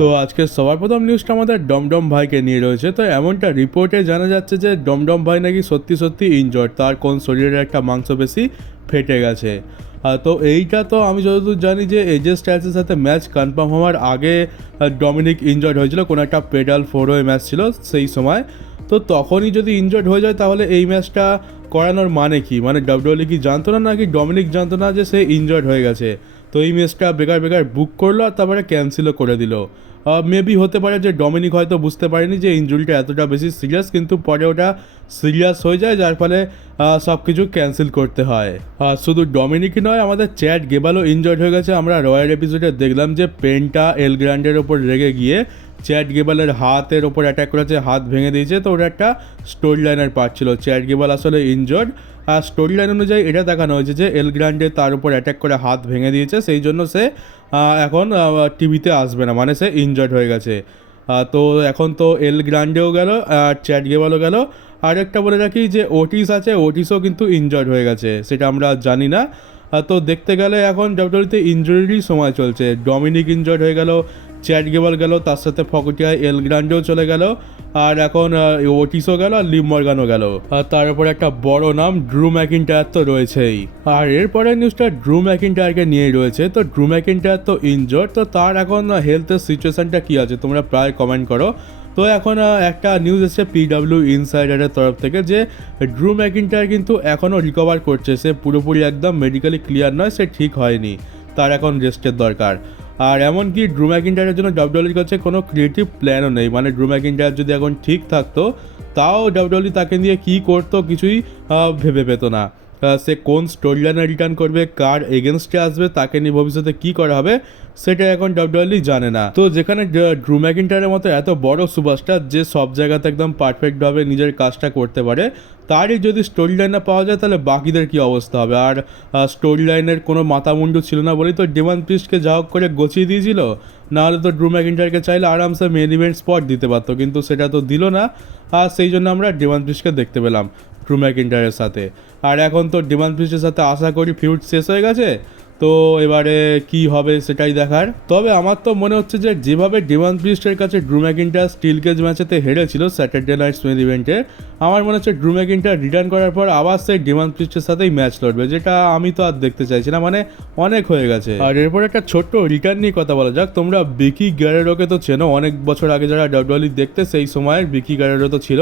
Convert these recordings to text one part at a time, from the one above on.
তো আজকে সবার প্রথম নিউজটা আমাদের ডমডম ভাইকে নিয়ে রয়েছে। তো এমনটা রিপোর্টে জানা যাচ্ছে যে ডমডম ভাই নাকি সত্যি সত্যি ইনজর্ড তার কোন শরীরের একটা মাংসপেশি ফেটে গেছে। তো এইটা তো আমি যতদূর জানি যে এজে স্ট্যাচের সাথে ম্যাচ কনফার্ম হওয়ার আগে ডমিনিক ইনজর্ড হয়েছিল, কোনো একটা পেডাল ফোর ফোরওয়ে ম্যাচ ছিল সেই সময়। তো তখনই যদি ইনজর্ড হয়ে যায়, তাহলে এই ম্যাচটা করানোর মানে কি? মানে ডাব্লিউডব্লিউ কি জানতো না নাকি ডমিনিক জানতো না যে সে ইনজর্ড হয়ে গেছে? তো এই ম্যাচটা বেকার বেকার বুক করল আর তারপরে ক্যান্সেলও করে দিল। মেবি হতে পারে যে ডমিনিক হয়তো বুঝতে পারেনি যে ইঞ্জুরিটা এতটা বেশি সিরিয়াস কিন্তু পরে ওটা সিরিয়াস হয়ে যায়, যার ফলে সব কিছু ক্যান্সেল করতে হয়। শুধু ডমিনিকই নয়, আমাদের চ্যাট গেবালও ইনজয়েড হয়ে গেছে। আমরা রয়্যাল এপিসোডে দেখলাম যে পেনটা এল গ্র্যান্ডের ওপর রেগে গিয়ে চ্যাট গেবালের হাতের ওপর অ্যাটাক করেছে, হাত ভেঙে দিয়েছে। তো ওটা একটা স্টোরি লাইনের পার্ট ছিল। চ্যাট গেবাল আসলে ইনজর্ড আর স্টোরি লাইন অনুযায়ী এটা দেখানো হয়েছে যে এল গ্র্যান্ডে তার উপর অ্যাটাক করে হাত ভেঙে দিয়েছে, সেই জন্য সে এখন টিভিতে আসবে না মানে সে ইনজর্ড হয়ে গেছে। তো এখন তো এল গ্র্যান্ডেও গেল, আর চ্যাট গেবালও গেল। আর একটা বলে রাখি যে ওটিস আছে ওটিসও কিন্তু ইনজর্ড হয়ে গেছে, সেটা আমরা জানি না। তো দেখতে গেলে এখন ডাব্লিউতে ইনজুরিরই সময় চলছে। ডমিনিক ইনজর্ড হয়ে গেল চ্যাট গেবল গেল, তার সাথে ফকটিয়া এল গ্র্যান্ডেও চলে গেল, আর এখন ওটিসও গেল, আর লিম মর্গানও গেল। আর তার উপর একটা বড় নাম, ড্রু ম্যাকিনটায়ার তো রয়েছেই। আর এরপরে নিউজটা ড্রু ম্যাকিনটায়ারকে নিয়েই রয়েছে। তো ড্রু ম্যাকিনটায়ার তো ইনজোর তো তার এখন হেলথের সিচুয়েশানটা কী আছে, তোমরা প্রায় কমেন্ট করো। তো এখন একটা নিউজ এসেছে পিডাব্লিউ ইনসাইডারের তরফ থেকে যে, ড্রু ম্যাকিনটায়ার কিন্তু এখনও রিকভার করছে। সে পুরোপুরি একদম মেডিকেলি ক্লিয়ার নয়, সে ঠিক হয়নি। তার এখন রেস্টের দরকার। আর এমনকি ড্রু ম্যাকিনটারের জন্য ডাব্লিউডব্লিউর কাছে কোনো ক্রিয়েটিভ প্ল্যানও নেই। মানে ড্রু ম্যাকিনটার যদি এখন ঠিক থাকতো, তাও ডাব্লিউডব্লিউ তাকে নিয়ে কী করতো কিছুই ভেবে পেতো না। সে কোন স্টোরি লাইনে রিটার্ন করবে, কার এগেনস্টে আসবে, তাকে নিয়ে ভবিষ্যতে কী করা হবে, সেটা এখন ডাব্লিউডব্লিউ জানে না। তো যেখানে ড্রু ম্যাকিনটায়ারের মতো এত বড় সুপারস্টার যে সব জায়গাতে একদম পারফেক্টভাবে নিজের কাজটা করতে পারে, তারই যদি স্টোরি লাইন পাওয়া যায়, তাহলে বাকিদের কী অবস্থা হবে? আর স্টোরি লাইনের কোনো মাথামুন্ডু ছিল না বলেই তো ডিমান পিস্টকে যা হোক করে গছিয়ে দিয়েছিল নাহলে তো ড্রু ম্যাকিনটায়ারকে চাইলে আরামসে মেন ইভেন্ট স্পট দিতে পারতো, কিন্তু সেটা তো দিল না। আর সেই জন্য আমরা ডিমান পিস্টকে দেখতে পেলাম। ড্রু ইন্টারের সাথে। আর এখন তো ডিমান্ড ফিস্টের সাথে আশা করি ফিউড শেষ হয়ে গেছে। তো এবারে কি হবে সেটাই দেখার। তবে আমার তো মনে হচ্ছে যে যেভাবে ডিমান প্রিস্টের কাছে ড্রু ম্যাকিনটা স্টিল কেজ ম্যাচেতে হেরেছিল স্যাটারডে নাইট মেন ইভেন্টে আমার মনে হচ্ছে ড্রু ম্যাকিনটা রিটার্ন করার পর আবার সেই ডিমান প্রিস্টের সাথেই ম্যাচ লড়বে, যেটা আমি তো আর দেখতে চাইছি না মানে অনেক হয়ে গেছে। আর এরপর একটা ছোট্ট রিটার্ন নিয়ে কথা বলা যাক, তোমরা বিকি গ্যারেরোকে তো চেনো, অনেক বছর আগে যারা ডাব্লিউডব্লিউ দেখতে সেই সময়ের বিকি গ্যারেরো তো ছিল।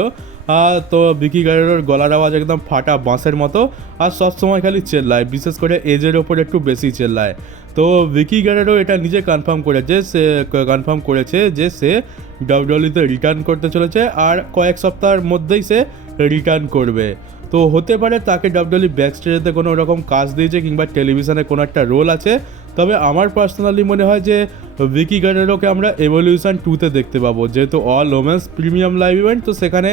তো বিকি গ্যারেরোর গলার আওয়াজ একদম ফাটা বাঁশের মতো, আর সব সময় খালি চেল্লায়, বিশেষ করে এজের ওপর একটু বেশি চেল্লায় তো ভিকি গ্যারেডো এটা নিজে কনফার্ম করেছে, সে কনফার্ম করেছে যে সে ডাব্লিউডব্লিউতে রিটার্ন করতে চলেছে আর কয়েক সপ্তাহের মধ্যেই সে রিটার্ন করবে। তো হতে পারে তাকে ডাব্লিউডব্লিউ ব্যাক স্টেজেতে কোনো রকম কাজ দিয়েছে কিংবা টেলিভিশনে কোনো একটা রোল আছে। তবে আমার পার্সোনালি মনে হয় যে ভিকি গ্যারেরোকে আমরা এভলিউশন টুতে দেখতে পাবো। যেহেতু all women's premium live event তো সেখানে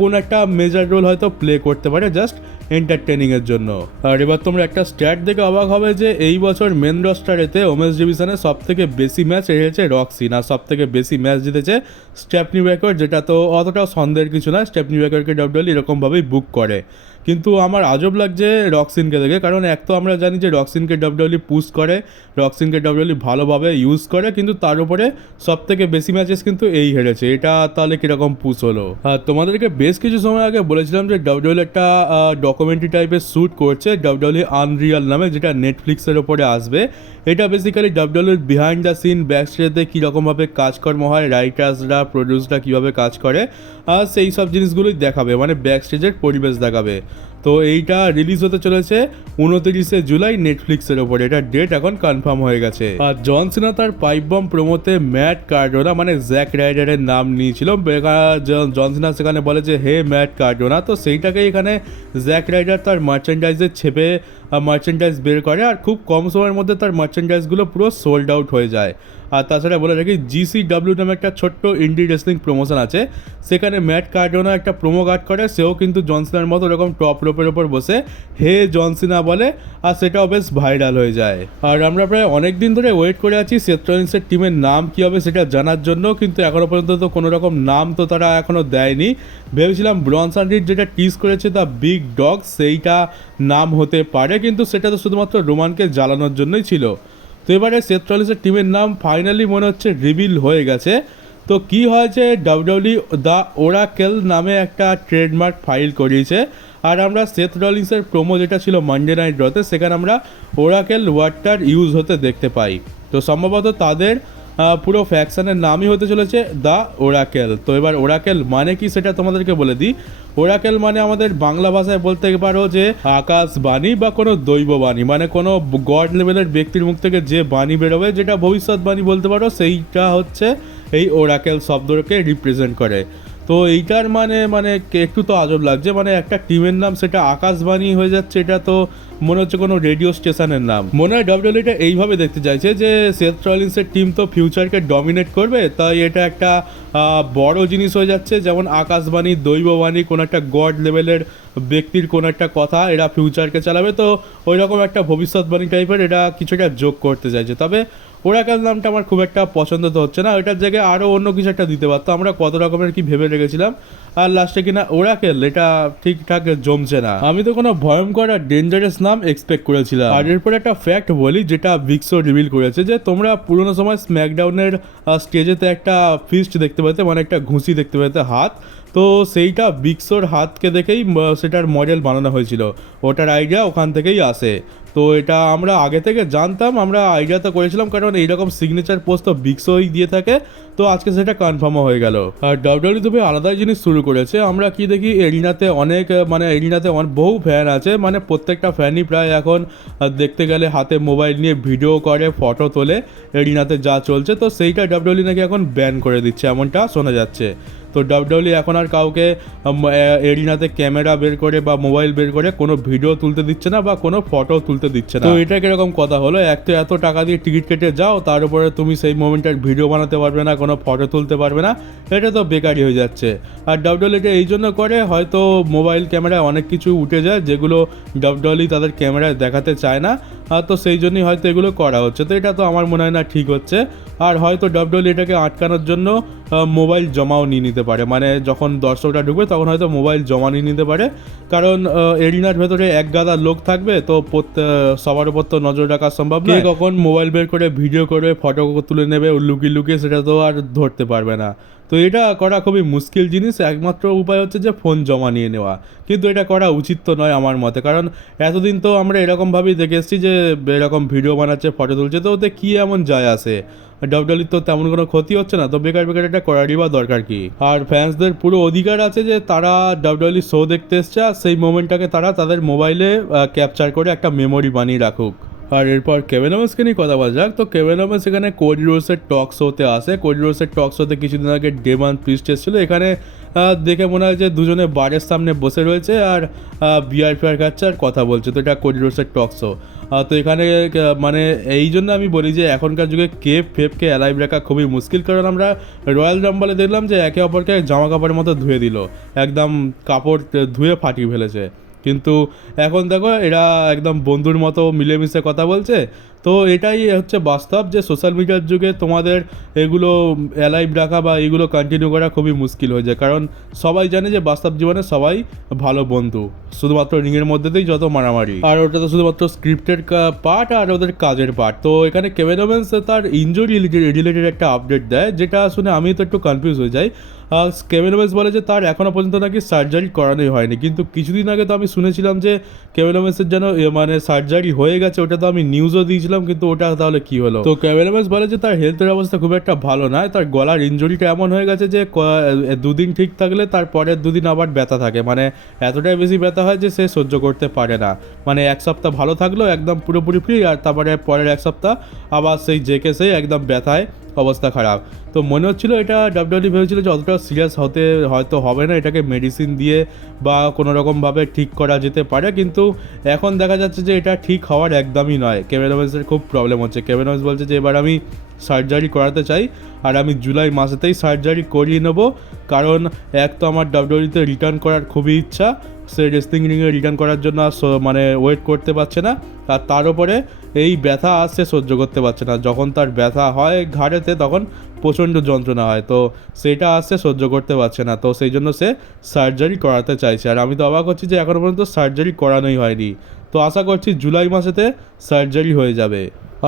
কোন একটা মেজর রোল হয়তো প্লে করতে পারে জাস্ট এন্টারটেনিংয়ের জন্য। আর এবার তোমরা একটা স্ট্যাট দেখে অবাক হবে যে এই বছর মেন রস্টারেতে ওমেন্স ডিভিশনে সব থেকে বেশি ম্যাচ হেরেছে রক্সিন আর সব থেকে বেশি ম্যাচ জিতেছে স্টেপনি ব্যাকর যেটা তো অতটাও সন্দেহের কিছু না। স্টেপনি ব্যাকরকে ডাব্লিউডব্লিউ এরকমভাবেই বুক করে। কিন্তু আমার আজব লাগছে রক্সিনকে দেখে, কারণ এক তো আমরা জানি যে রক্সিনকে ডাব্লিউডব্লিউ পুশ করে রক্সিনকে ডাব্লিউডব্লিউ ভালোভাবে ইউজ করে, কিন্তু তার উপরে সব থেকে বেশি ম্যাচেস কিন্তু এই হেরেছে। এটা তাহলে কীরকম পুশ হলো? আর তোমাদেরকে বেশ কিছু সময় আগে বলেছিলাম যে ডাব্লিউডব্লিউ একটা ডকুমেন্টারি টাইপের শ্যুট করছে ডাব্লিউডব্লিউ আনরিয়াল নামে, যেটা নেটফ্লিক্সের ওপরে আসবে। এটা বেসিক্যালি ডাব্লিউডব্লিউর বিহাইন্ড দ্য সিন ব্যাক স্টেজে কীরকমভাবে কাজকর্ম হয় রাইটার্সরা প্রডিউসরা কীভাবে কাজ করে সেই সব জিনিসগুলোই দেখাবে মানে ব্যাক স্টেজের পরিবেশ দেখাবে। তো এইটা রিলিজ হতে চলেছে উনত্রিশে জুলাই নেটফ্লিক্সের ওপরে। এটা ডেট এখন কনফার্ম হয়ে গেছে। আর জন সিনা তার পাইপ বম প্রমোতে ম্যাট কার্ডোনা মানে জ্যাক রাইডারের নাম নিয়েছিল। জন সিনা সেখানে বলে যে, হে ম্যাট কার্ডোনা তো সেইটাকে এখানে জ্যাক রাইডার তার মার্চেন্ডাইজে ছেপে মার্চেন্ডাইজ বের করে আর খুব কম সময়ের মধ্যে তার মার্চেন্ডাইজগুলো পুরো সোল্ড আউট হয়ে যায়। আর তাছাড়া বলে রাখি জিসি ডাব্লিউ নামে একটা ছোট্ট ইন্ডি রেসলিং প্রমোশন আছে। সেখানে ম্যাট কার্ডোনা একটা প্রোমো গার্ড করে, সেও কিন্তু জনসিনার মতো এরকম টপ রোপের ওপর বসে হে জনসিনা বলে, আর সেটাও বেশ ভাইরাল হয়ে যায়। আর আমরা প্রায় অনেক দিন ধরে ওয়েট করে আছি সেট্রনিক্সের টিমের নাম কী হবে সেটা জানার জন্য, কিন্তু এখনও পর্যন্ত তো কোনো রকম নাম তো তারা এখনও দেয়নি। ভেবেছিলাম ব্রনসন রিড যেটা টিস করেছে দ্য বিগ ডগ সেইটা নাম হতে পারে। কিন্তু সেটা তো শুধুমাত্র রোমানকে জ্বালানোর জন্যই ছিল। তো এবারে সেথ রলিন্সের টিমের নাম ফাইনালি মনে হচ্ছে রিভিল হয়ে গেছে। তো কি হয়েছে? ডাব্লিউডব্লিউ দ্য ওরাকেল নামে একটা ট্রেডমার্ক ফাইল করিয়েছে। আর আমরা সেথ রলিন্সের প্রোমো যেটা ছিল মানডে নাইট ড্রতে সেখানে আমরা ওরাকেল ওয়ার্ডটার ইউজ হতে দেখতে পাই। তো সম্ভবত তাদের পুরো ফ্যাকশানের নামই হতে চলেছে দ্য ওরাকেল তো এবার ওরাকেল মানে কি সেটা তোমাদেরকে বলে দিই। ওরাকেল মানে আমাদের বাংলা ভাষায় বলতে পারো যে আকাশ বাণী বা কোনো দৈব বাণী মানে কোনো গড লেভেলের ব্যক্তির মুখ থেকে যে বাণী বেরোবে, যেটা ভবিষ্যৎ বাণী বলতে পারো, সেইটা হচ্ছে এই ওরাকেল শব্দকে রিপ্রেজেন্ট করে। তো এইটার মানে মানে একটু তো আজব লাগছে। মানে একটা টিমের নাম সেটা আকাশবাণী হয়ে যাচ্ছে। এটা তো মনে হচ্ছে কোনো রেডিও স্টেশনের নাম। মনে হয় ডব্লিউ এটা এইভাবে দেখতে চাইছে যে সেথ রলিন্সের টিম তো ফিউচারকে ডমিনেট করবে। তাই এটা একটা বড় জিনিস হয়ে যাচ্ছে। যেমন আকাশবাণী, দৈববাণী, কোনো একটা গড লেভেলের ব্যক্তির কোনো একটা কথা এরা ফিউচারকে চালাবে। তো ওই রকম একটা ভবিষ্যৎবাণী টাইপের এটা কিছুটা যোগ করতে চাইছে। তবে ওরাকাল নামটা আমার খুব একটা পছন্দ তো হচ্ছে না, ওইটার জায়গায় আরও অন্য কিছু একটা দিতে পারতো আমরা কত রকমের কি ভেবে রেখেছিলাম, আর লাস্টে কিনা ওরাকেল, এটা ঠিকঠাক জমছে না। আমি তো কোনো ভয়ঙ্কর আর ডেঞ্জারাস নাম এক্সপেক্ট করেছিলাম। আর এরপর একটা ফ্যাক্ট বলি, যেটা বিক্সো রিভিল করেছে যে, তোমরা পুরোনো সময় স্ম্যাকডাউনের স্টেজেতে একটা ফিস্ট দেখতে পেতে মানে একটা ঘুষি দেখতে পেতে হাত তো সেইটা বিক্সোর হাতকে দেখেই সেটার মডেল বানানো হয়েছিল। ওটার আইডিয়া ওখান থেকেই আসে। তো এটা আমরা আগে থেকে জানতাম, আমরা আইডিয়া তো করেছিলাম কারণ এইরকম সিগনেচার পোস্ট তো বিক্সোই দিয়ে থাকে। তো আজকে সেটা কনফার্মও হয়ে গেল। আর ডাব্লিউডব্লিউ তবে আলাদাই জিনিস শুরু করেছে। আমরা কি দেখি, এরিনাতে অনেক মানে এরিনাতে বহু ফ্যান আছে। মানে প্রত্যেকটা ফ্যানই প্রায় এখন দেখতে গেলে হাতে মোবাইল নিয়ে ভিডিও করে ফটো তোলে, এরিনাতে যা চলছে। তো সেইটা ডাব্লিউডব্লিউ নাকি এখন ব্যান করে দিচ্ছে, এমনটা শোনা যাচ্ছে। তো ডাব্লিউডব্লিউ এখন আর কাউকে এরিনাতে ক্যামেরা বের করে বা মোবাইল বের করে কোনো ভিডিও তুলতে দিচ্ছে না বা কোনো ফটো তুলতে দিচ্ছে না। তো এটা কীরকম কথা হলো? এক তো এত টাকা দিয়ে টিকিট কেটে যাও, তার উপরে তুমি সেই মোমেন্টের ভিডিও বানাতে পারবে না, কোনো ফটো তুলতে পারবে না, এটা তো বেকারই হয়ে যাচ্ছে। আর ডাবডল এটা এই জন্য করে, হয়তো মোবাইল ক্যামেরায় অনেক কিছু উঠে যায়, যেগুলো ডাবডলই তাদের ক্যামেরায় দেখাতে চায় না। তো সেই জন্যই হয়তো এগুলো করা হচ্ছে। তো এটা তো আমার মনে হয় না ঠিক হচ্ছে। আর হয়তো ডাব্লিউডব্লিউ এটাকে আটকানোর জন্য মোবাইল জমাও নিয়ে নিতে পারে। মানে যখন দর্শকরা ঢুকবে তখন হয়তো মোবাইল জমা নিয়ে নিতে পারে। কারণ এরিনার ভেতরে এক গাদা লোক থাকবে তো সবার উপর তো নজর রাখা সম্ভব নয়। কখন মোবাইল বের করে ভিডিও করবে ফটো তুলে নেবে লুকিয়ে লুকিয়ে সেটা তো আর ধরতে পারবে না। তো এটা করা খুবই মুশকিল জিনিস। একমাত্র উপায় হচ্ছে যে ফোন জমা নিয়ে নেওয়া। কিন্তু এটা করা উচিত তো নয় আমার মতে। কারণ এতদিন তো আমরা এরকমভাবেই দেখে এসেছি যে, এরকম ভিডিও বানাচ্ছে ফটো তুলছে, তো ওতে কী এমন যায় আসে? ডাব্লিউডব্লিউ তো তেমন কোনো ক্ষতি হচ্ছে না। তো বেকার বেকার এটা করারই বা দরকার কি? আর ফ্যান্সদের পুরো অধিকার আছে যে, তারা ডাব্লিউডব্লিউ শো দেখতে এসছে, আর সেই মোমেন্টটাকে তারা তাদের মোবাইলে ক্যাপচার করে একটা মেমোরি বানিয়ে রাখুক। আর এরপর কেভেন ওমেন্সকে নিয়ে কথা বলা যাক। তো কেভেন ওমেন্স এখানে কোডি রোসের টক শোতে আসে। কোডি রোসের টক শোতে কিছুদিন আগে ডেমান প্রিস্ট এসেছিল। এখানে দেখে মনে হয় যে দুজনে বারের সামনে বসে রয়েছে আর বিয়ার ফিয়ার খাচ্ছে আর কথা বলছে। তো এটা কোডি রোসের টক শো তো এখানে মানে এই জন্য আমি বলি যে এখনকার যুগে কেপ ফেপকে অ্যালাইভ রাখা খুবই মুশকিল। কারণ আমরা রয়্যাল রাম্বলে দেখলাম যে একে অপরকে জামা কাপড়ের মতো ধুয়ে দিল। একদম কাপড় ধুয়ে ফাটিয়ে ফেলেছে। কিন্তু এখন দেখো এরা একদম বন্ধুর মতো মিলেমিশে কথা বলছে। তো এটাই হচ্ছে বাস্তব যে সোশ্যাল মিডিয়ার যুগে তোমাদের এগুলো অ্যালাইভ রাখা বা এগুলো কন্টিনিউ করা খুবই মুশকিল হয়ে যায়। কারণ সবাই জানে যে বাস্তব জীবনে সবাই ভালো বন্ধু। শুধুমাত্র রিংয়ের মধ্যেতেই যত মারামারি। আর ওটা তো শুধুমাত্র স্ক্রিপ্টেড পার্ট আর ওদের কাজের পার্ট তো এখানে কেভেন ওমেন্স তার ইঞ্জুরি রিলেটেড একটা আপডেট দেয়, যেটা শুনে আমি তো একটু কনফিউজ হয়ে যাই। কেভেন ওমেন্স বলে যে তার এখনও পর্যন্ত নাকি সার্জারি করানোই হয়নি। কিন্তু কিছুদিন আগে তো আমি শুনেছিলাম যে কেভেন ওমেন্সের যেন মানে সার্জারি হয়ে গেছে, ওটা তো আমি নিউজও দিয়েছিলাম কিন্তু ওটা তাহলে কি হলো? তো ক্যামেরাম্যান বলে যে তার হেলথের অবস্থা খুব একটা ভালো নয়, তার গলার ইঞ্জুরিটা এমন হয়ে গেছে যে দুদিন ঠিক থাকলে তার পরের দুদিন আবার ব্যথা থাকে। মানে এতটাই বেশি ব্যথা হয় যে সে সহ্য করতে পারে না। মানে এক সপ্তাহ ভালো থাকল একদম পুরোপুরি ফ্রি আর তারপরে পরের এক সপ্তাহ আবার সেই জেকে সেই একদম ব্যথায় অবস্থা খারাপ। তো মনে হচ্ছিল এটা ডাব্লিউডি ভেবেছিল যে অতটা সিরিয়াস হতে হয়তো হবে না, এটাকে মেডিসিন দিয়ে বা কোনো রকমভাবে ঠিক করা যেতে পারে। কিন্তু এখন দেখা যাচ্ছে যে এটা ঠিক হওয়ার একদমই নয়। কেভেনওয়েন্সের খুব প্রবলেম হচ্ছে। কেভেন ওমেন্স বলছে যে, এবার আমি সার্জারি করাতে চাই আর আমি জুলাই মাসেতেই সার্জারি করিয়ে নেব। কারণ এক তো আমার ডাব্লিউডিতে রিটার্ন করার খুবই ইচ্ছা। সে রেসলিং রিংয়ে রিটার্ন করার জন্য মানে ওয়েট করতে পারছে না। আর তার উপরে এই ব্যথা সে সহ্য করতে পারছে না। যখন তার ব্যথা হয় ঘাড়েতে, তখন প্রচণ্ড যন্ত্রণা হয়। তো সেটা সে সহ্য করতে পারছে না। তো সেই জন্য সে সার্জারি করাতে চাইছে। আর আমি তো অবাক হচ্ছি যে এখনও পর্যন্ত সার্জারি করানোই হয়নি। তো আশা করছি জুলাই মাসেতে সার্জারি হয়ে যাবে।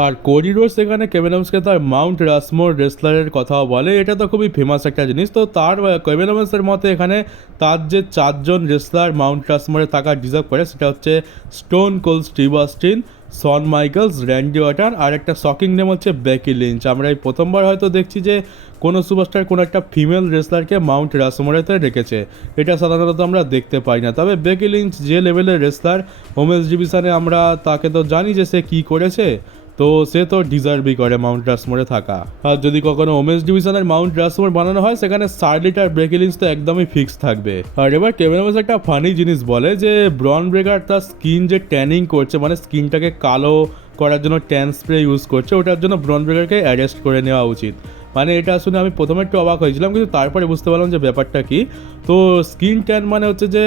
আর কোডি রোজ এখানে কেভেনমসকে তার মাউন্ট রাসমোর রেসলারের কথাও বলে। এটা তো খুবই ফেমাস একটা জিনিস। তো তার কেভেনমসের মতে এখানে তার যে চারজন রেসলার মাউন্ট রাসমোরে থাকা ডিজার্ভ করে, সেটা হচ্ছে Stone Cold Steve Austin Shawn Michaels Randy water আর একটা শকিং নেম হচ্ছে বেকি লিঞ্চ আমরা এই প্রথমবার হয়তো দেখছি যে কোনো সুপারস্টার কোনো একটা ফিমেল রেসলারকে মাউন্ট রাসমোরেতে রেখেছে। এটা সাধারণত আমরা দেখতে পাই না। তবে বেকি লিঞ্চ যে লেভেলের রেসলার ওমেন্স ডিভিশনে আমরা তাকে তো জানি যে সে কী করেছে। তো সে তো ডিজার্ভই করে মাউন্ট রাসমোরে থাকা। আর যদি কখনো ওমেন্স ডিভিশনের মাউন্ট রাসমোর বানানো হয়, সেখানে সার্লিট আর ব্রেকিলিন্স তো একদমই ফিক্স থাকবে। আর এবার কেভেনমস একটা ফানি জিনিস বলে যে ব্রন ব্রেকার তার স্কিন যে ট্যানিং করছে মানে স্কিনটাকে কালো করার জন্য ট্যান স্প্রে ইউজ করছে, ওটার জন্য ব্রন ব্রেকারকে অ্যারেস্ট করে নেওয়া উচিত। মানে এটা শুনে আমি প্রথমে একটু অবাক হয়েছিলাম, কিন্তু তারপরে বুঝতে পারলাম যে ব্যাপারটা কি। তো স্কিন ট্যান মানে হচ্ছে যে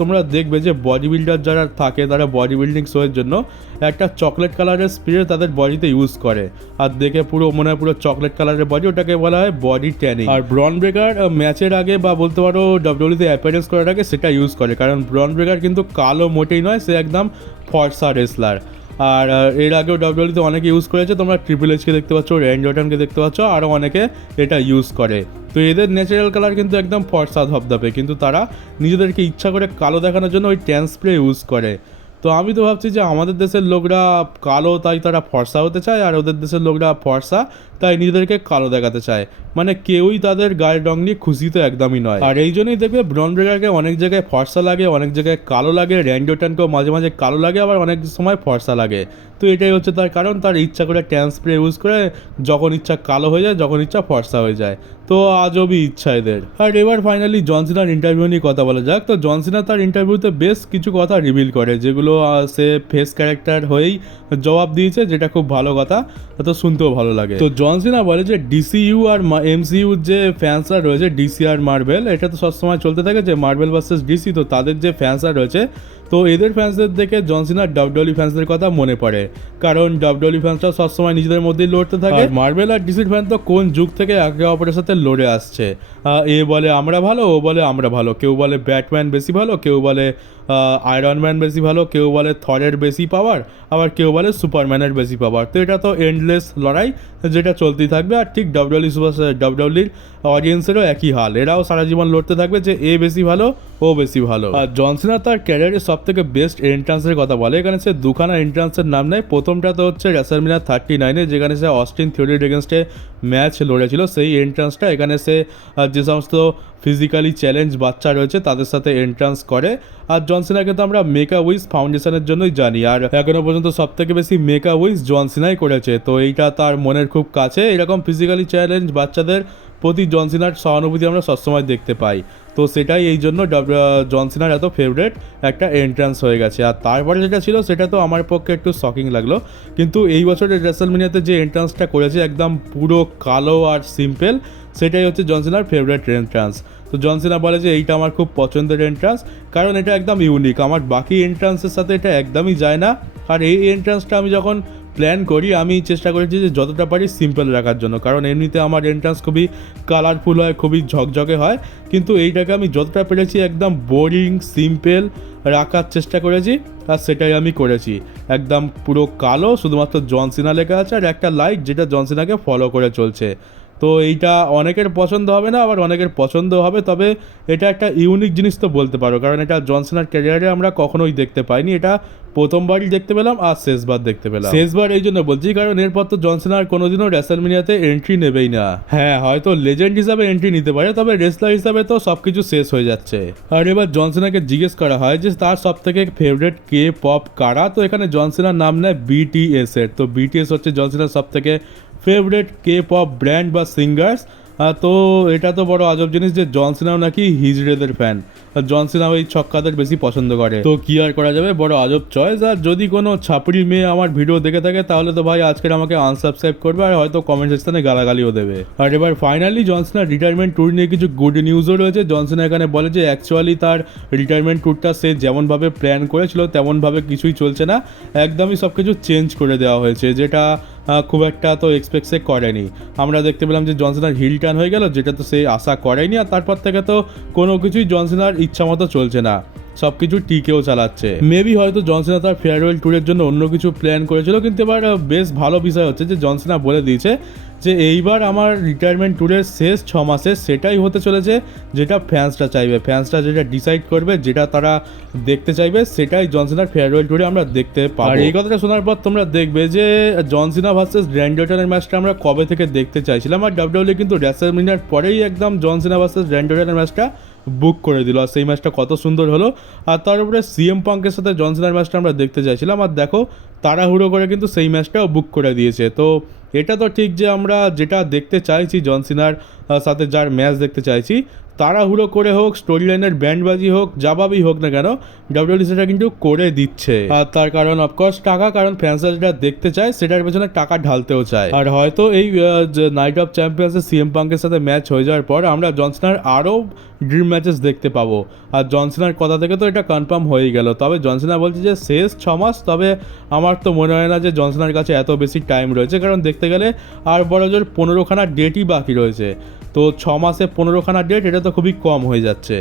তোমরা দেখবে যে বডি বিল্ডার যারা থাকে, তারা বডি বিল্ডিং শোয়ের জন্য একটা চকলেট কালারের স্প্রে তাদের বডিতে ইউজ করে। আর দেখে পুরো, মনে হয় পুরো চকলেট কালারের বডি ওটাকে বলা হয় বডি ট্যানিং আর ব্রন ব্রেকার ম্যাচের আগে বা বলতে পারো ডব্লিউডিতে অ্যাপিয়ারেন্স করার আগে সেটা ইউজ করে। কারণ ব্রন ব্রেকার কিন্তু কালো মোটেই নয়, সে একদম ফর্সা রেসলার আর এর আগেও ডাব্লিউডিতে অনেকে ইউজ করেছে, তোমরা ট্রিপল এইচকে দেখতে পাচ্ছ র্যান্ড দেখতে পাচ্ছ আরও অনেকে এটা ইউজ করে। তো এদের ন্যাচারাল কালার কিন্তু একদম ফর্সা ধপধপে কিন্তু তারা নিজেদেরকে ইচ্ছা করে কালো দেখানোর জন্য ওই ট্যান স্প্রে ইউজ করে। তো আমি তো ভাবছি যে আমাদের দেশের লোকরা কালো, তাই তারা ফর্সা হতে চায়, আর ওদের দেশের লোকরা ফর্সা, তাই নিজেদেরকে কালো দেখাতে চায়। মানে কেউই তাদের গায়ের রং নিয়ে খুশি তো একদমই নয়। আর এই জন্যই দেখবে ব্রন ব্রেকারকে অনেক জায়গায় ফর্সা লাগে, অনেক জায়গায় কালো লাগে র্যান্ডোটানকেও মাঝে মাঝে কালো লাগে, আবার অনেক সময় ফর্সা লাগে। তো এটাই হচ্ছে তার কারণ, তার ইচ্ছা করে ট্যান স্প্রে ইউজ করে যখন ইচ্ছা কালো হয়ে যায়, যখন ইচ্ছা ফর্সা হয়ে যায়। তো আজবই ইচ্ছা এদের। আর এবার ফাইনালি জনসিনার ইন্টারভিউ নিয়ে কথা বলা যাক। তো জনসিনা তার ইন্টারভিউতে বেশ কিছু কথা রিভিল করে, যেগুলো সে ফেস ক্যারেক্টার হয়েই জবাব দিয়েছে, যেটা খুব ভালো কথা, তো শুনতেও ভালো লাগে। তো জনসিনা বলে যে ডিসিইউ আর এমসিইউ যে ফ্যান্সরা রয়েছে ডিসি আর মার্বেল এটা তো সবসময় চলতে থাকে যে মার্বেল ভার্সেস ডিসি তো তাদের যে ফ্যান্সরা রয়েছে তো এদের ফ্যান্সদের দেখে জনসিনার ডাব্লিউডব্লিউ ফ্যান্সদের কথা মনে পড়ে। কারণ ডাব্লিউডব্লিউ ফ্যান্সরা সবসময় নিজেদের মধ্যেই লড়তে থাকে। মার্বেল আর ডিসির ফ্যান তো কোন যুগ থেকে একে অপরের সাথে লড়ে আসছে? এ বলে আমরা ভালো ও বলে আমরা ভালো। কেউ বলে ব্যাটম্যান বেশি ভালো কেউ বলে আয়রন ম্যান বেশি ভালো কেউ বলে থরের বেশি পাওয়ার আবার কেউ বলে সুপারম্যানের বেশি পাওয়ার তো এটা তো এন্ডলেস লড়াই যেটা চলতেই থাকবে। আর ঠিক ডাব্লিউডব্লিউ সুপার ডাব্লিউডব্লিউর অডিয়েন্সেরও একই হাল। এরাও সারা জীবন লড়তে থাকবে যে এ বেশি ভালো ও বেশি ভালো। আর জনসিনা তার ক্যারিয়ারের সব থেকে বেস্ট এন্ট্রান্সের কথা বলে। এখানে সে দুখানা এন্ট্রান্সের নাম নেয়। প্রথমটা তো হচ্ছে রেসালমিনা থার্টি নাইনে যেখানে সে অস্টিন থিওরির এগেনস্টে ম্যাচ লড়েছিল। সেই এন্ট্রান্সটা এখানে সে যে সমস্ত ফিজিক্যালি চ্যালেঞ্জ বাচ্চা রয়েছে, তাদের সাথে এন্ট্রান্স করে। আর জনসিনাকে তো আমরা মেকা উইস ফাউন্ডেশনের জন্যই জানি। আর এখনও পর্যন্ত সব থেকে বেশি মেকা উইস জনসিনাই করেছে। তো এইটা তার মনের খুব কাছে। এরকম ফিজিক্যালি চ্যালেঞ্জ বাচ্চাদের প্রতি জনসিনার সহানুভূতি আমরা সবসময় দেখতে পাই। তো সেটাই এই জন্য জনসিনার এত ফেভারেট একটা এন্ট্রান্স হয়ে গেছে। আর তারপরে যেটা ছিল, সেটা তো আমার পক্ষে একটু শকিং লাগল। কিন্তু এই বছরের রেসেলমিনিয়াতে যে এন্ট্রান্সটা করেছে, একদম পুরো কালো আর সিম্পল সেটাই হচ্ছে জনসিনার ফেভারেট এন্ট্রান্স তো জনসিনা বলে যে, এইটা আমার খুব পছন্দের এন্ট্রান্স কারণ এটা একদম ইউনিক আমার বাকি এন্ট্রান্সের সাথে এটা একদমই যায় না। আর এই এন্ট্রান্সটা আমি যখন প্ল্যান করি, আমি চেষ্টা করেছি যে যতটা পারি সিম্পল রাখার জন্য। কারণ এমনিতে আমার এন্ট্রান্স খুবই কালারফুল হয়, খুবই ঝকঝকে হয়। কিন্তু এইটাকে আমি যতটা পেরেছি একদম বোরিং সিম্পল রাখার চেষ্টা করেছি আর সেটাই আমি করেছি। একদম পুরো কালো, শুধুমাত্র জনসিনা লেখা আছে আর একটা লাইট যেটা জনসিনাকে ফলো করে চলছে। তো এইটা অনেকের পছন্দ হবে না আবার অনেকের পছন্দ হবে তবে এটা একটা ইউনিক জিনিস তো বলতে পারো কারণ এটা জনসনের ক্যারিয়ারে আমরা কখনোই দেখতে পাইনি এটা প্রথমবারই দেখতে পেলাম আর শেষবার দেখতে পেলাম। শেষবার এই জন্য বলছি কারণ এরপর তো জনসন আর কোনোদিনও রেসেলমিনিয়াতে এন্ট্রি নেবেই না। হ্যাঁ হয়তো লেজেন্ড হিসাবে এন্ট্রি নিতে পারে তবে রেসলার হিসাবে তো সব কিছু শেষ হয়ে যাচ্ছে। আর এবার জনসনাকে জিজ্ঞেস করা হয় যে তার সব থেকে ফেভারিট কে পপ কারা? তো এখানে জনসনার নাম নেয় বিটিএস এর তো বিটিএস হচ্ছে জনসনার সব থেকে ফেভারিট কে পপ ব্র্যান্ড বা সিঙ্গার্স তো এটা তো বড় আজব জিনিস যে জনসিনাও নাকি হিজড়েদের ফ্যান জনসিনাও এই ছক্কাদের বেশি পছন্দ করে। তো কি আর করা যাবে? বড় আজব চয়েস আর যদি কোনো ছাপড়ি মেয়ে আমার ভিডিও দেখে থাকে, তাহলে তো ভাই আজকের আমাকে আনসাবস্ক্রাইব করবে আর হয়তো কমেন্ট সেকশনে গালাগালিও দেবে। আর এবার ফাইনালি জনসিনার রিটায়ারমেন্ট ট্যুর নিয়ে কিছু গুড নিউজও রয়েছে। জনসিনা এখানে বলে যে অ্যাকচুয়ালি তার রিটায়ারমেন্ট ট্যুরটা সে যেমনভাবে প্ল্যান করেছিল, তেমনভাবে কিছুই চলছে না। একদমই সব কিছু চেঞ্জ করে দেওয়া হয়েছে, যেটা খুব একটা তো এক্সপেক্ট সে করেনি। আমরা দেখতে পেলাম যে জনসেনার হিল টার্ন হয়ে গেল, যেটা তো সে আশা করেনি, আর তারপর থেকে তো কোনো কিছুই জনসেনার ইচ্ছা মতো চলছে না। সব কিছু টিকেও চালাচ্ছে। মেবি হয়তো জনসেনা তার ফেয়ারওয়েল ট্যুরের জন্য অন্য কিছু প্ল্যান করেছিল, কিন্তু এবার বেশ ভালো বিষয় হচ্ছে যে জনসেনা বলে দিয়েছে যে এইবার আমার রিটায়ারমেন্ট ট্যুরের শেষ ছ মাসে সেটাই হতে চলেছে যেটা ফ্যান্সরা চাইবে। ফ্যান্সরা যেটা ডিসাইড করবে, যেটা তারা দেখতে চাইবে, সেটাই জনসিনার ফেয়ারওয়েল ট্যুরে আমরা দেখতে পাবো। আর এই কথাটা শোনার পর তোমরা দেখবে যে জনসিনা ভার্সেস র্যান্ডোটনের ম্যাচটা আমরা কবে থেকে দেখতে চাইছিলাম, আর ডাব্লিউডব্লিউ কিন্তু রেসেল মিনার পরেই একদম জনসিনা ভার্সেস র্যান্ডোটনের ম্যাচটা বুক করে দিল। আর সেই ম্যাচটা কত সুন্দর হলো। আর তার উপরে সিএম পাঙ্কের সাথে জনসিনার ম্যাচটা আমরা দেখতে চাইছিলাম। আর দেখো তাড়াহুড়ো করে কিন্তু সেই ম্যাচটাও বুক করে দিয়েছে। তো এটা তো ঠিক যে আমরা যেটা দেখতে চাইছি জনসিনার আহ, সাথে যার ম্যাচ দেখতে চাইছি। তাড়াহুড়ো করে হোক স্টোরি লাইনের ব্যান্ডবাজি হোক যাভাবেই হোক না কেন ডাব্লিউডি সেটা কিন্তু করে দিচ্ছে। আর তার কারণ অফকোর্স টাকা, কারণ ফ্যান্সরা যেটা দেখতে চায়, সেটার পেছনে টাকা ঢালতেও চায়। আর হয়তো এই নাইট অফ চ্যাম্পিয়ন্সের সিএম পাঙ্কের সাথে ম্যাচ হয়ে যাওয়ার পর আমরা জনসনার আরও ড্রিম ম্যাচেস দেখতে পাবো। আর জনসিনার কথা থেকে তো এটা কনফার্ম হয়ে গেল। তবে জনসিনা বলছে যে, শেষ ছ মাস, তবে আমার তো মনে হয় না যে জনসিনার কাছে এত বেশি টাইম রয়েছে। কারণ দেখতে গেলে আর বড় জোর পনেরোখানা ডেটই বাকি রয়েছে। তো ছ মাসে পনেরোখানা ডেট এটা তো খুবই কম হয়ে যাচ্ছে।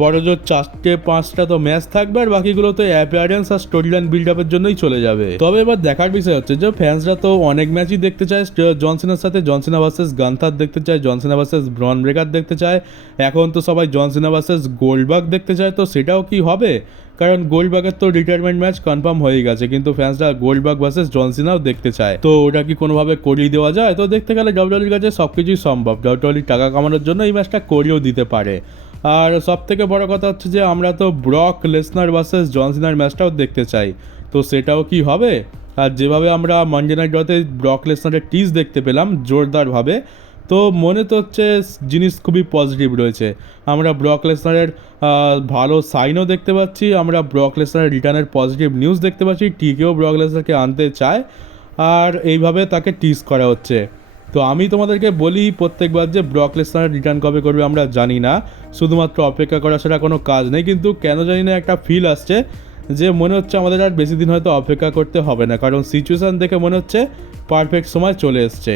বড় জোর চারটে পাঁচটা তো ম্যাচ থাকবে আর বাকিগুলো তো অ্যাপিয়ারেন্স আর স্টোরি লাইন বিল্ড আপের জন্যই চলে যাবে। তবে এবার দেখার বিষয় হচ্ছে যে ফ্যান্সরা তো অনেক ম্যাচই দেখতে চায়। জনসিনার সাথে জনসিনা ভার্সেস গান্থার দেখতে চায় জনসিনা ভার্সেস ব্রন ব্রেকার দেখতে চায়। এখন তো সবাই জনসিনা ভার্সেস গোল্ডবাগ দেখতে চায়, তো সেটাও কি হবে? কারণ গোল্ডবাগের তো রিটায়ারমেন্ট ম্যাচ কনফার্ম হয়ে গেছে, কিন্তু ফ্যান্সরা গোল্ডবাগ ভার্সেস জনসিনাও দেখতে চায়। তো ওটা কি কোনোভাবে করিয়ে দেওয়া যায়? তো দেখতে গেলে ডাব্লিউডব্লিউর কাছে সব কিছুই সম্ভব। ডাব্লিউডব্লিউ টাকা কামানোর জন্য এই ম্যাচটা করিয়েও দিতে পারে। আর সব থেকে বড় কথা হচ্ছে যে আমরা তো ব্রক, লেসনার ভার্সেস জনসিনার ম্যাচটাও দেখতে চাই। তো সেটাও কি হবে? আর যেভাবে আমরা মানডে নাইট ডতে ব্রক, লেসনারের টিজ দেখতে পেলাম জোরদারভাবে, তো মনে তো হচ্ছে জিনিস খুবই পজিটিভ রয়েছে। আমরা ব্রক, লেসনারের ভালো সাইনও দেখতে পাচ্ছি, আমরা ব্রক লেসনারের রিটার্নের পজিটিভ নিউজ দেখতে পাচ্ছি টিকেও ব্রক, লেসনারকে আনতে চায়, আর এইভাবে তাকে টিজ করা হচ্ছে। তো আমি তোমাদেরকে বলি প্রত্যেকবার যে ব্রক লেসনার রিটার্ন কবে করবে আমরা জানি না। শুধুমাত্র অপেক্ষা করা সেটা কোনো কাজ নেই, কিন্তু কেন জানি না একটা ফিল আসছে যে মনে হচ্ছে আমাদের আর বেশি দিন হয়তো অপেক্ষা করতে হবে না, কারণ সিচুয়েশান দেখে মনে হচ্ছে পারফেক্ট সময় চলে এসছে।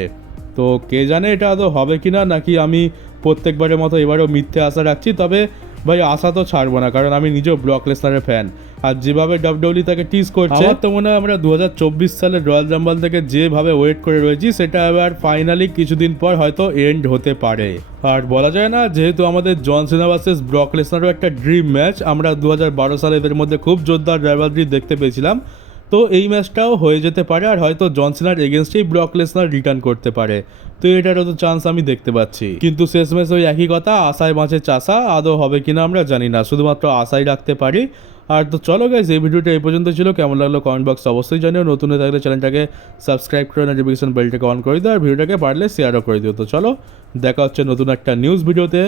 তো কে জানে এটা আদৌ হবে কি না নাকি আমি প্রত্যেকবারের মতো এবারেও মিথ্যে আশা রাখছি, তবে ভাই আশা তো ছাড়বো না, কারণ আমি নিজেও ব্লক লেসনারের ফ্যান আর যেভাবে ডাব্লিউডব্লিউ তাকে টিজ করছে, আমার তো মনে হয় আমরা দু সালের রয়্যাল জাম্বাল থেকে যেভাবে ওয়েট করে রয়েছি, সেটা এবার ফাইনালি কিছুদিন পর হয়তো এন্ড হতে পারে। আর বলা যায় না, যেহেতু আমাদের জন সিনা ভার্সেস ব্রক লেসনারও একটা ড্রিম ম্যাচ আমরা দু হাজার বারো সালে এদের মধ্যে খুব জোরদার রাইভালরি দেখতে পেয়েছিলাম। তো এই ম্যাচটাও হয়ে যেতে পারে, আর হয়তো জনসিনার এগেনস্টেই ব্রক লেসনার রিটার্ন করতে পারে। তো এটারও তো চান্স আমি দেখতে পাচ্ছি। কিন্তু শেষমেশ ওই একই কথা, আশায় মাঝে চাষা, আদৌ হবে কিনা আমরা জানি না। শুধুমাত্র আশাই রাখতে পারি। আর তো চলো গাইজ এই ভিডিওটা এই পর্যন্ত ছিল। কেমন লাগল কমেন্ট বক্স অবশ্যই জানিও। নতুন হয়ে থাকলে চ্যানেলটাকে সাবস্ক্রাইব করে নোটিফিকেশন বেলটাকে অন করে দিও আর ভিডিওটাকে পারলে শেয়ারও করে দিও। তো চলো, দেখা হচ্ছে নতুন একটা নিউজ ভিডিওতে।